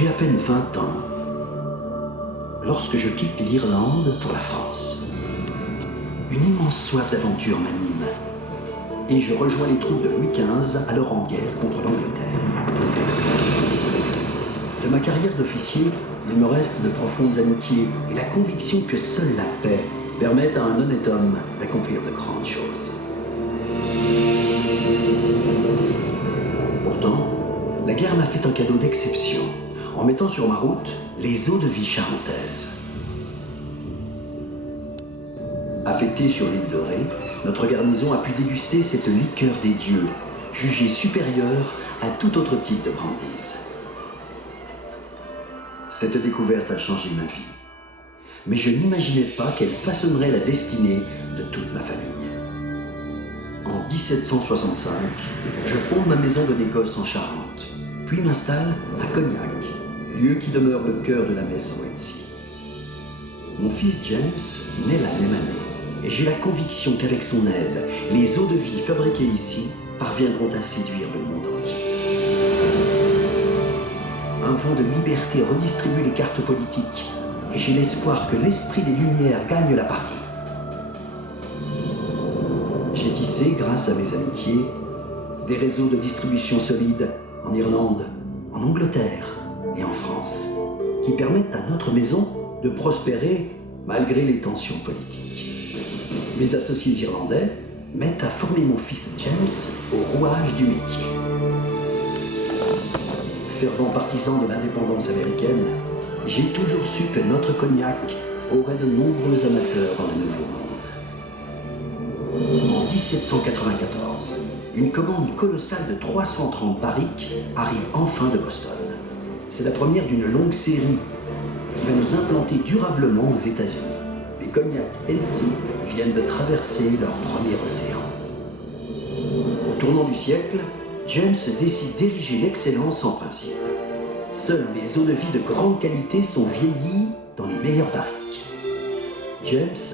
J'ai à peine 20 ans lorsque je quitte l'Irlande pour la France. Une immense soif d'aventure m'anime et je rejoins les troupes de Louis XV, alors en guerre contre l'Angleterre. De ma carrière d'officier, il me reste de profondes amitiés et la conviction que seule la paix permet à un honnête homme d'accomplir de grandes choses. Pourtant, la guerre m'a fait un cadeau d'exception en mettant sur ma route les eaux-de-vie charentaises. Affectée sur l'île de Ré, notre garnison a pu déguster cette liqueur des dieux, jugée supérieure à tout autre type de brandise. Cette découverte a changé ma vie, mais je n'imaginais pas qu'elle façonnerait la destinée de toute ma famille. En 1765, je fonde ma maison de négoce en Charente, puis m'installe à Cognac, lieu qui demeure le cœur de la maison Hennessy. Mon fils James naît la même année, et j'ai la conviction qu'avec son aide, les eaux-de-vie fabriquées ici parviendront à séduire le monde entier. Un vent de liberté redistribue les cartes politiques, et j'ai l'espoir que l'esprit des Lumières gagne la partie. J'ai tissé, grâce à mes amitiés, des réseaux de distribution solides en Irlande, en Angleterre et en France, qui permettent à notre maison de prospérer malgré les tensions politiques. Mes associés irlandais m'aident à former mon fils James au rouage du métier. Fervent partisan de l'indépendance américaine, j'ai toujours su que notre cognac aurait de nombreux amateurs dans le Nouveau Monde. En 1794, une commande colossale de 330 barriques arrive enfin de Boston. C'est la première d'une longue série qui va nous implanter durablement aux États-Unis. Les cognacs Hennessy viennent de traverser leur premier océan. Au tournant du siècle, James décide d'ériger l'excellence en principe. Seules les eaux-de-vie de grande qualité sont vieillies dans les meilleures barriques. James